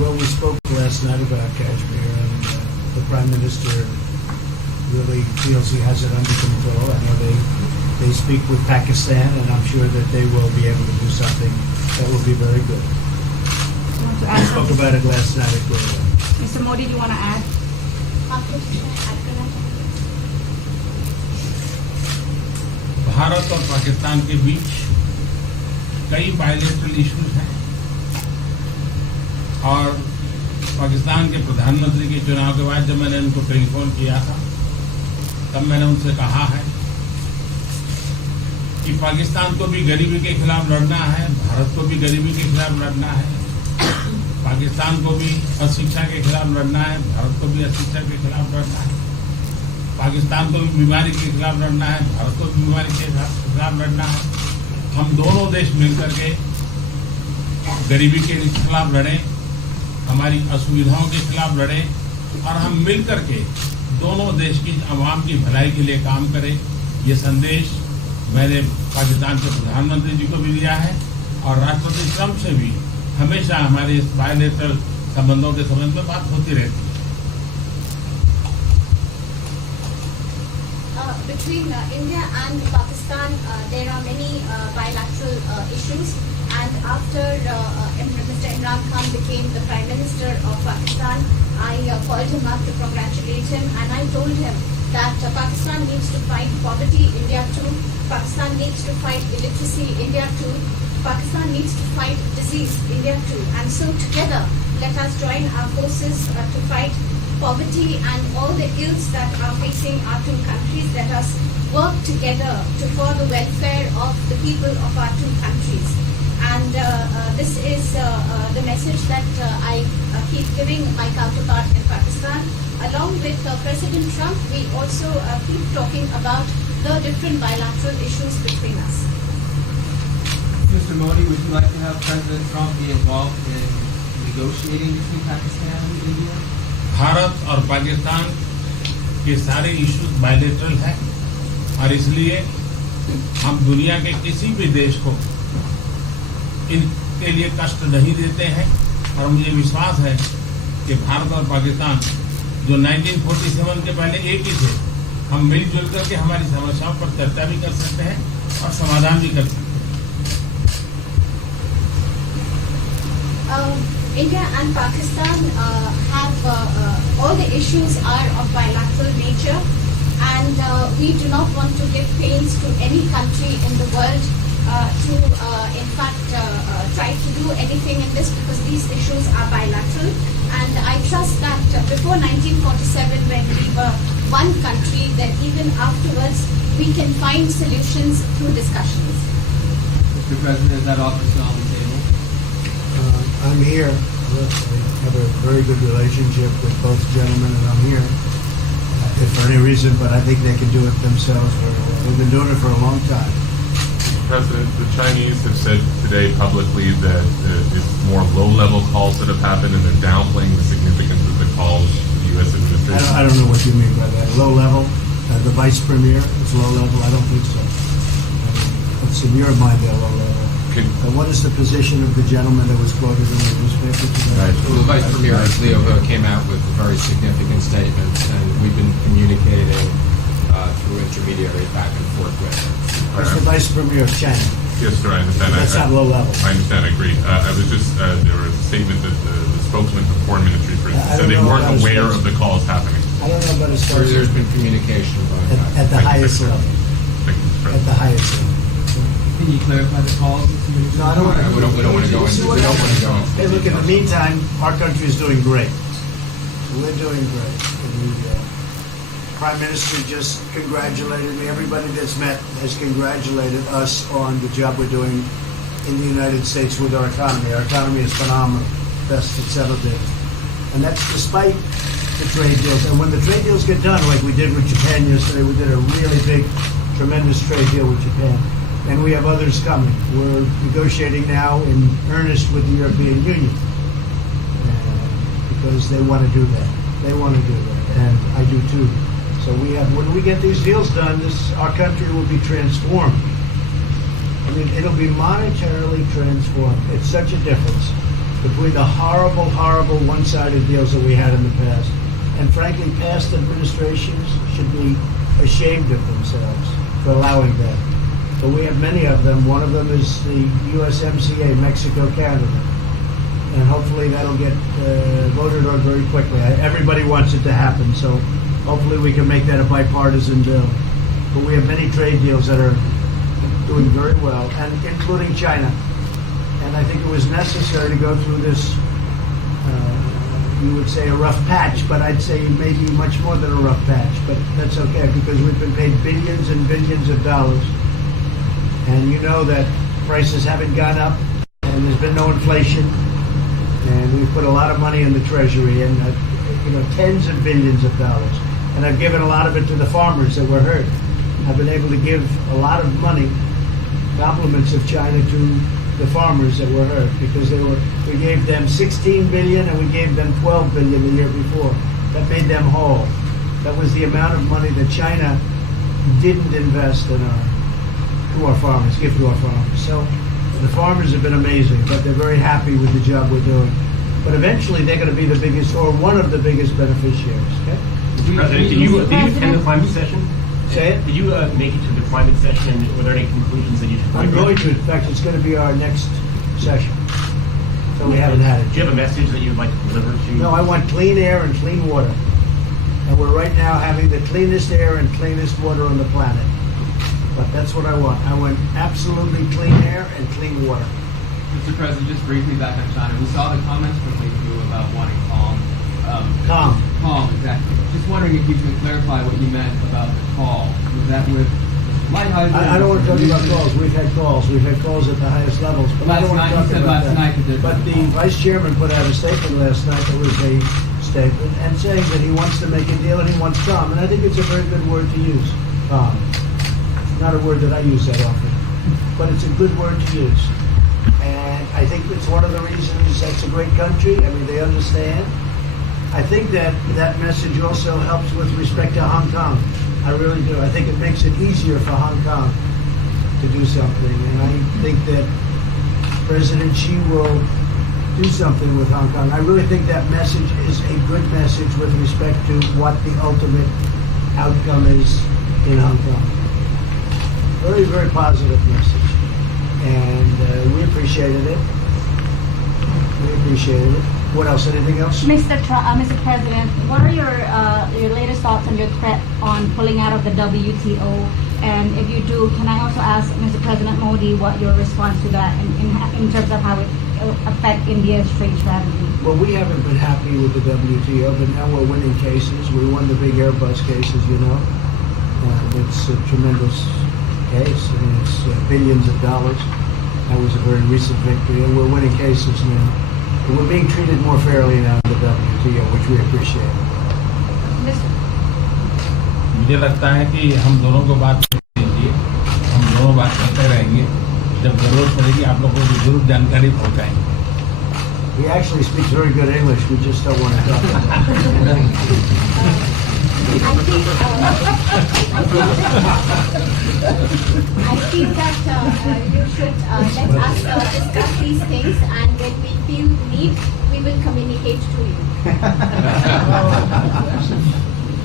Well, we spoke last night about Kashmir, and the Prime Minister really feels he has it under control. I know they speak with Pakistan, and I'm sure that they will be able to do something that will be very good. You want to We add spoke something? about it last night at Gurugram. Mr. Modi, do you want to add? Bharat और पाकिस्तान के बीच कई bilateral issues हैं और पाकिस्तान के प्रधानमंत्री के चुनाव के बाद जब मैंने उनको टेलीफोन किया था तब मैंने उनसे कहा है कि पाकिस्तान को भी गरीबी के खिलाफ लड़ना है, भारत को भी गरीबी के खिलाफ लड़ना है, पाकिस्तान को भी अशिक्षा के खिलाफ लड़ना है, भारत को भी अशिक्षा के खिलाफ लड़ना है, पाकिस्तान को भी बीमारी के खिलाफ लड़ना है, भारत को भी बीमारी के खिलाफ लड़ना है। हम दोनों देश मिलकर के गरीबी के खिलाफ लड़ें, हमारी असुविधाओं के खिलाफ लड़ें और हम मिलकर के दोनों देश की आवाम की भलाई के लिए काम करें। ये संदेश मैंने पाकिस्तान के प्रधानमंत्री जी को भी दिया है और राष्ट्रपति ट्रंप से भी हमेशा हमारे इस बायलैटरल संबंधों के संबंध में बात होती रहती है। Between India and Pakistan, there are many bilateral issues. And after Mr. Imran Khan became the Prime Minister of Pakistan, I called him up to congratulate him, and I told him that Pakistan needs to fight poverty, India too. Pakistan needs to fight illiteracy, India too. Pakistan needs to fight disease, India too. And so together, let us join our forces to fight poverty and all the ills that are facing our two countries. Let us work together for the welfare of the people of our two countries. And this is the message that I keep giving my counterpart in Pakistan. Along with President Trump, we also keep talking about the different bilateral issues between us. Mr. Modi, would you like to have President Trump be involved in negotiating between Pakistan and India? Bharat और पाकिस्तान के सारे issues bilateral हैं और इसलिए हम दुनिया के किसी भी देश को इनके लिए कष्ट नहीं देते हैं और मुझे विश्वास है कि भारत और पाकिस्तान जो 1947 के पहले एक ही थे, हम मिलजुल करके हमारी समस्याओं पर चर्चा भी कर सकते हैं और समाधान भी कर सकते हैं। India and Pakistan have all the issues are of bilateral nature, and we do not want to give pains to any country in the world to in fact try to do anything in this, because these issues are bilateral. And I trust that before 1947, when we were one country, that even afterwards we can find solutions through discussions. Mr. President, is that offer still on the table? I'm here. I have a very good relationship with both gentlemen, and I'm here. If for any reason, but I think they can do it themselves very well. They've been doing it for a long time. President, the Chinese have said today publicly that it's more low-level calls that have happened, and they're downplaying the significance of the calls to the U.S. administration. I don't know what you mean by that. Low level? The vice premier is low level? I don't think so. What's in your mind, they're low level? What is the position of the gentleman that was quoted in the newspaper today? Well, the Vice Premier, Leo Ho, came out with very significant statements, and we've been communicating through intermediaries back and forth with him. That's the vice premier of China. Yes, sir, I understand. That's not low level. I understand, I agree. I was just, there was a statement that the spokesman for the Foreign Ministry, for instance, said they weren't aware of the calls happening. I don't know about his There's been communication at the highest level. Thank you, Mr. At the President. highest level. Can you clarify the calls? No, I don't want to. We don't want to go into. We don't want to go into. Hey, look, in the meantime, our country is doing great. We're doing great. And the Prime Minister just congratulated me. Everybody that's met has congratulated us on the job we're doing in the United States with our economy. Our economy is phenomenal, best it's ever been. And that's despite the trade deals. And when the trade deals get done, like we did with Japan yesterday, we did a really big, tremendous trade deal with Japan. And we have others coming. We're negotiating now in earnest with the European Union because they want to do that. They want to do that, and I do too. So we have, when we get these deals done, our country will be transformed. I mean, it'll be monetarily transformed. It's such a difference. between the horrible, horrible one-sided deals that we had in the past. And frankly, past administrations should be ashamed of themselves for allowing that. But we have many of them. One of them is the USMCA, Mexico-Canada. And hopefully that'll get voted on very quickly. Everybody wants it to happen, so hopefully we can make that a bipartisan bill. But we have many trade deals that are doing very well, and including China. And I think it was necessary to go through this, you would say a rough patch, but I'd say maybe much more than a rough patch. But that's okay, because we've been paid billions and billions of dollars. And you know that prices haven't gone up, and there's been no inflation. And we've put a lot of money in the Treasury, and tens of billions of dollars. And I've given a lot of it to the farmers that were hurt. I've been able to give a lot of money, compliments of China, to the farmers that were hurt, because we gave them 16 billion and we gave them 12 billion the year before. That made them whole. That was the amount of money that China didn't invest in to our farmers, give to our farmers. So the farmers have been amazing, but they're very happy with the job we're doing. But eventually they're going to be the biggest, or one of the biggest beneficiaries. Okay? Mr. President, did you attend the climate session? Say it? Did you make it to the climate session? Were there any conclusions that you took? I'm going to. In fact, it's going to be our next session. So we haven't had it. Do you have a message that you would like to deliver to? No, I want clean air and clean water. And we're right now having the cleanest air and cleanest water on the planet. But that's what I want. I want absolutely clean air and clean water. Mr. President, just briefly back on China, we saw the comments from Lee about wanting calm. Calm. Calm, exactly. Just wondering if you can clarify what you meant about the call. Was that with Lighthizer? I don't want to talk about calls. We've had calls. We've had calls at the highest levels. But I don't want to talk about that. But the vice chairman put out a statement last night that was a statement and saying that he wants to make a deal and he wants calm. And I think it's a very good word to use. Calm. Not a word that I use that often, but it's a good word to use. And I think it's one of the reasons that's a great country. I mean, they understand. I think that message also helps with respect to Hong Kong. I really do. I think it makes it easier for Hong Kong to do something. And I think that President Xi will do something with Hong Kong. I really think that message is a good message with respect to what the ultimate outcome is in Hong Kong. Very, very positive message. And we appreciated it. We appreciated it. What else? Anything else? Mr. President, what are your latest thoughts on your threat on pulling out of the WTO? And if you do, can I also ask Mr. President Modi what your response to that in terms of how it will affect India's trade strategy? Well, we haven't been happy with the WTO, but now we're winning cases. We won the big Airbus cases, you know. It's a tremendous case. I mean, it's billions of dollars. That was a very recent victory, and we're winning cases now. And we're being treated more fairly now in the WTO, which we appreciate. मुझे लगता है कि हम दोनों को बात कीजिए, हम दोनों बात करते रहेंगे. जब जरूरत पड़ेगी आप लोगों को जरूर जानकारी पहुंचाएंगे. He actually speaks very good English. We just don't want to talk about it. I think that you should let us discuss these things, and when we feel need, we will communicate to you.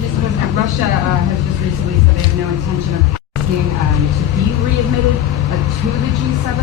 Mr. President, Russia has just recently said they have no intention of asking to be readmitted to the G7.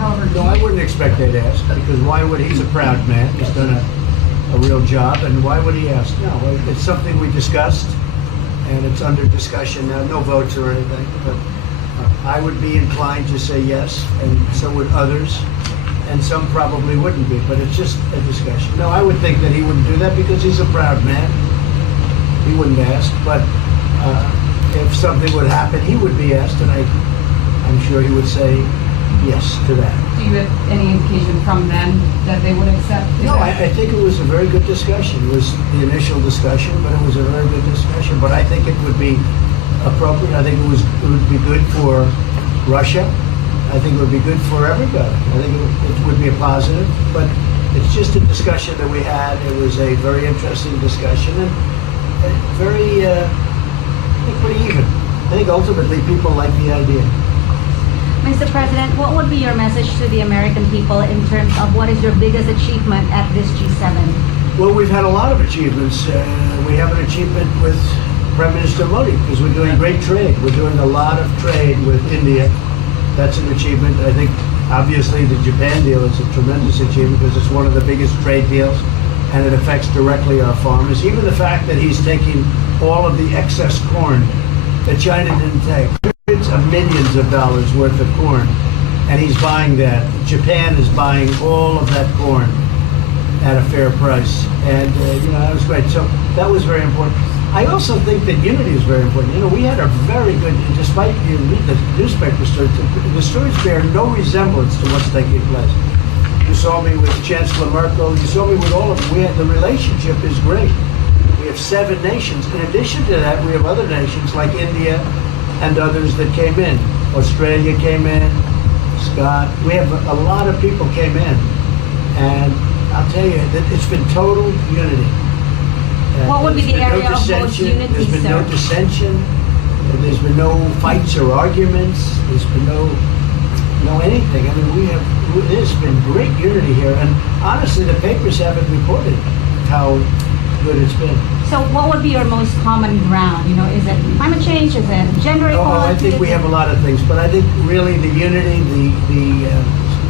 However, No, I wouldn't expect they'd ask, because why would he's a proud man. He's done a real job, and why would he ask? No, it's something we discussed, and it's under discussion now. No votes or anything, but I would be inclined to say yes, and so would others, and some probably wouldn't be, but it's just a discussion. No, I would think that he wouldn't do that because he's a proud man. He wouldn't ask, but if something would happen, he would be asked, and I'm sure he would say yes to that. do you have any indication from them that they would accept? No, I think it was a very good discussion. It was the initial discussion, but it was a very good discussion. But I think it would be appropriate. I think it would be good for Russia. I think it would be good for everybody. I think it would be a positive. But it's just a discussion that we had. It was a very interesting discussion and very, I think, pretty even. I think ultimately people like the idea. Mr. President, what would be your message to the American people in terms of what is your biggest achievement at this G7? Well, we've had a lot of achievements. We have an achievement with Prime Minister Modi because we're doing great trade. We're doing a lot of trade with India. That's an achievement. I think, obviously, the Japan deal is a tremendous achievement because it's one of the biggest trade deals and it affects directly our farmers. Even the fact that he's taking all of the excess corn that China didn't take, hundreds of millions of dollars worth of corn, and he's buying that. Japan is buying all of that corn at a fair price, and that was great. So that was very important. I also think that unity is very important. We had a very good, despite you read the newspaper stories, the stories bear no resemblance to what's taking place. You saw me with Chancellor Merkel. You saw me with all of them. The relationship is great. We have 7 nations. In addition to that, we have other nations like India and others that came in. Australia came in. Scott. We have a lot of people came in, and I'll tell you that it's been total unity. What would be the area of most unity, There's been no sir? dissension. There's been no fights or arguments. There's been no anything. I mean, there's been great unity here, and honestly, the papers haven't reported how good it's been. So what would be your most common ground? Is it climate change? Is it gender equality? I think we have a lot of things, but I think really the unity,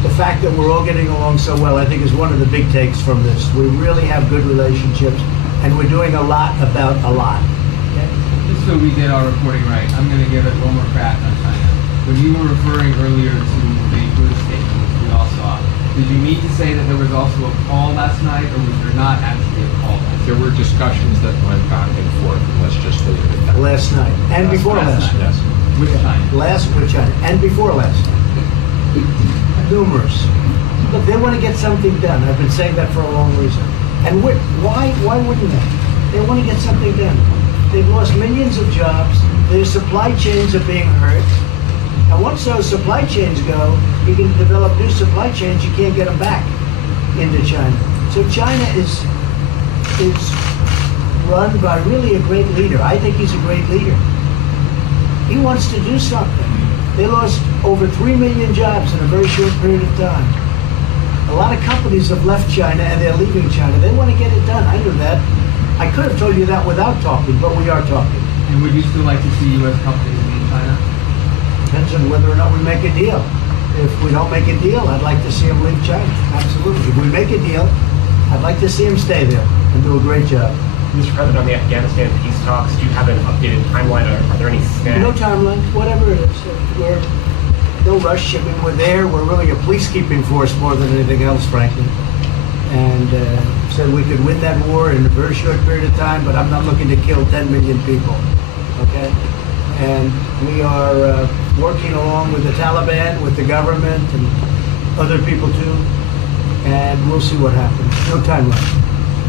the fact that we're all getting along so well, I think is one of the big takes from this. We really have good relationships, and we're doing a lot about a lot. Okay? Just so we get our reporting right, I'm going to give it one more crack on China. When you were referring earlier to the Buddha statement, which we all saw, did you mean to say that there was also a call last night, or was there not actually a call last night? There were discussions that went back and forth, and let's just leave it at that. Last night, and before last night. Yes. With China? With China, and before last night. Numerous. Look, they want to get something done. I've been saying that for a long reason. And why wouldn't they? They want to get something done. They've lost millions of jobs. Their supply chains are being hurt. And once those supply chains go, you can develop new supply chains. You can't get them back into China. So China is run by really a great leader. I think he's a great leader. He wants to do something. They lost over 3 million jobs in a very short period of time. A lot of companies have left China and they're leaving China. They want to get it done. I knew that. I could have told you that without talking, but we are talking. And would you still like to see U.S. companies leave China? Depends on whether or not we make a deal. If we don't make a deal, I'd like to see them leave China. Absolutely. If we make a deal, I'd like to see them stay there and do a great job. Mr. President, on the Afghanistan peace talks, do you have an updated timeline, or are there any snags? No timeline, whatever it is. We're no rush. I mean, we're there. We're really a peacekeeping force more than anything else, frankly. And said we could win that war in a very short period of time, but I'm not looking to kill 10 million people. Okay? And we are working along with the Taliban, with the government, and other people too. And we'll see what happens. No timeline.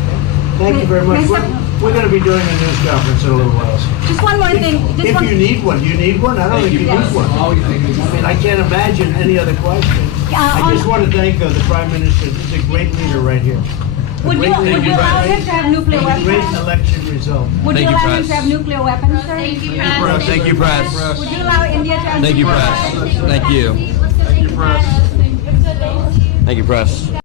Okay? Thank you very much. We're going to be doing a news conference in a little while. Just one more thing. If you need one, you need one? I don't think you need one. Always thinking I mean, I can't imagine any other question. I just want to thank the Prime Minister. He's a great leader right here. Would you allow him to have nuclear Great weapons? election result. Would you allow him to have nuclear weapons, sir? Thank you, press. Would you allow India to have Thank you, nuclear press. weapons? Thank you. Thank you, press.